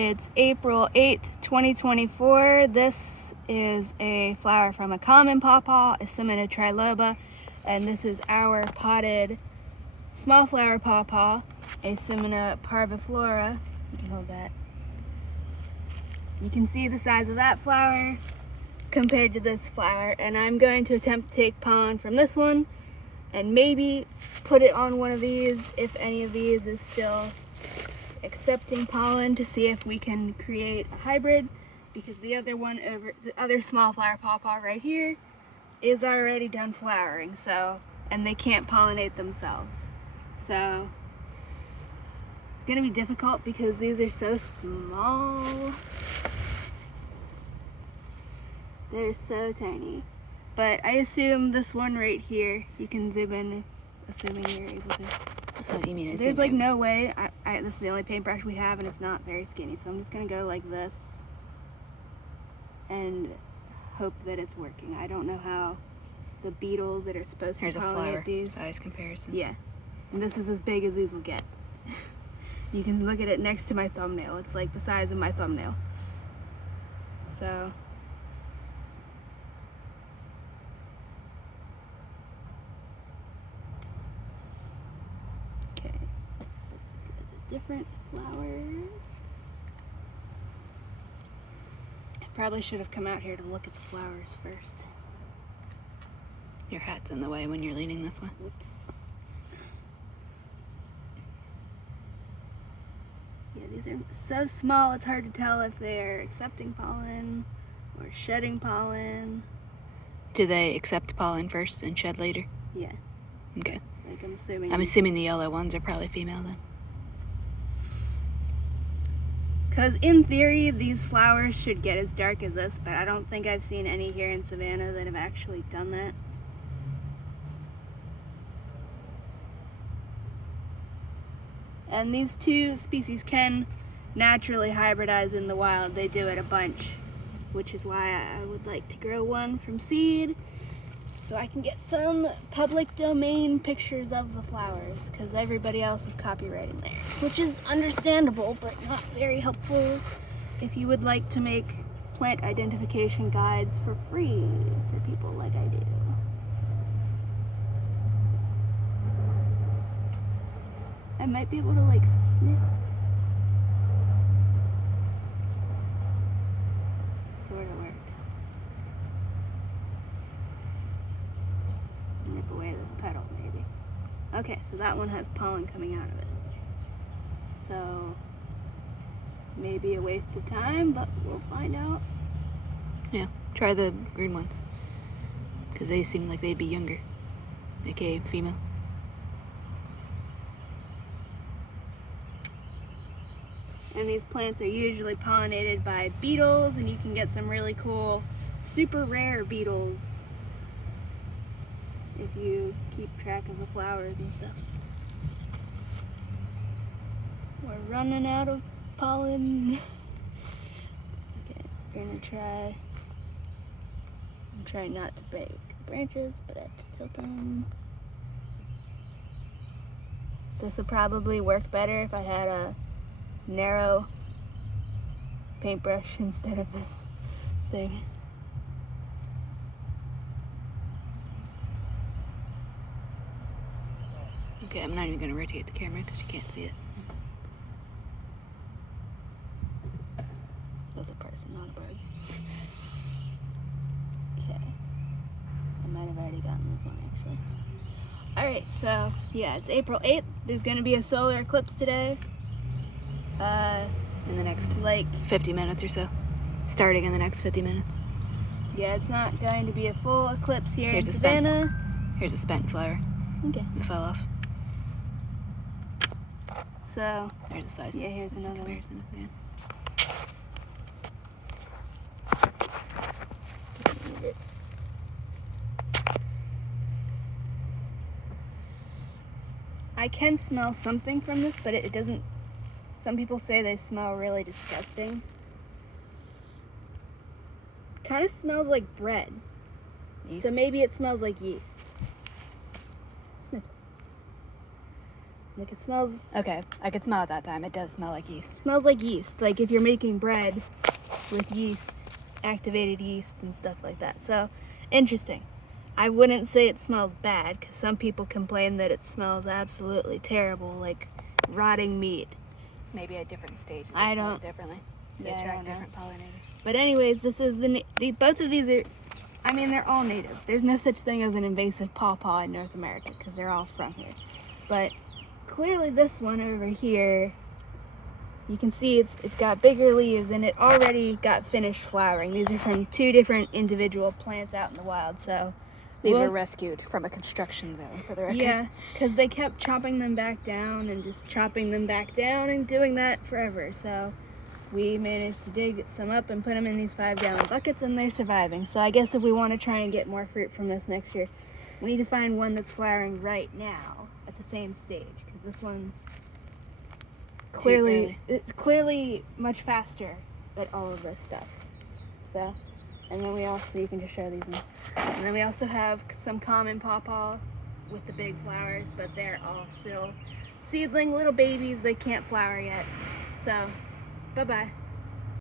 It's April 8th, 2024. This is a flower from a common pawpaw, Asimina triloba, and this is our potted small flower pawpaw, Asimina parviflora. You can hold that. You can see the size of that flower compared to this flower, and I'm going to attempt to take pollen from this one and maybe put it on one of these if any of these is still accepting pollen, to see if we can create a hybrid, because the other one over the other small flower pawpaw right here is already done flowering, so, and they can't pollinate themselves. So it's gonna be difficult because these are so small. They're so tiny. But I assume this one right here, you can zoom in, assuming you're able to. Oh, you mean There's like no way. This is the only paintbrush we have, and it's not very skinny, so I'm just gonna go like this and hope that it's working. I don't know how the beetles that are supposed to pollinate these. Size comparison. Yeah, and this is as big as these will get. You can look at it next to my thumbnail. It's like the size of my thumbnail. So. Different flower. I probably should have come out here to look at the flowers first. Your hat's in the way when you're leaning this way. Whoops. Yeah, these are so small it's hard to tell if they're accepting pollen or shedding pollen. Do they accept pollen first and shed later? Yeah. Okay. Like I'm assuming the yellow ones are probably female then. Because in theory, these flowers should get as dark as this, but I don't think I've seen any here in Savannah that have actually done that. And these two species can naturally hybridize in the wild. They do it a bunch, which is why I would like to grow one from seed, so I can get some public domain pictures of the flowers, because everybody else is copywriting theirs, which is understandable, but not very helpful if you would like to make plant identification guides for free for people like I do. I might be able to like snip. Sort of worked. Snip away this petal, maybe. Okay, so that one has pollen coming out of it. So, maybe a waste of time, but we'll find out. Yeah, try the green ones, because they seem like they'd be younger, aka female. And these plants are usually pollinated by beetles, and you can get some really cool, super rare beetles if you keep track of the flowers and stuff. We're running out of pollen. Okay, we're gonna try. I'm trying not to break the branches, but I have to tilt them. This would probably work better if I had a narrow paintbrush instead of this thing. Okay, I'm not even going to rotate the camera because you can't see it. That's a person, not a bird. Okay. I might have already gotten this one actually. Alright, so yeah, it's April 8th. There's going to be a solar eclipse today. In the next like 50 minutes or so. Starting in the next 50 minutes. Yeah, it's not going to be a full eclipse here in Here's Savannah. Here's a spent flower. Okay. It fell off. So there's a size. Yeah, here's another comparison of the I can smell something from this, but it doesn't. Some people say they smell really disgusting. Kind of smells like bread. yeast. So maybe it smells like yeast. Sniff. Like it smells Okay, I could smell it that time. It does smell like yeast. like yeast. Like if you're making bread with yeast, activated yeast and stuff like that. So interesting. I wouldn't say it smells bad because some people complain that it smells absolutely terrible, like rotting meat. Maybe at different stages I it smells don't- differently. To Yeah, I attract don't know. different pollinators. But anyways, this is both of these are, I mean, they're all native. There's no such thing as an invasive pawpaw in North America because they're all from here. But clearly this one over here, you can see it's got bigger leaves and it already got finished flowering. These are from 2 different individual plants out in the wild, so. These we'll- were rescued from a construction zone, for the record. Yeah, because they kept chopping them back down and just chopping them back down and doing that forever. So we managed to dig some up and put them in these 5-gallon buckets and they're surviving. So I guess if we want to try and get more fruit from this next year, we need to find one that's flowering right now at the same stage because this one's it's clearly much faster at all of this stuff. So, and then we also, you can just show these ones. And then we also have some common pawpaw with the big flowers, but they're all still seedling little babies. They can't flower yet. So, bye-bye.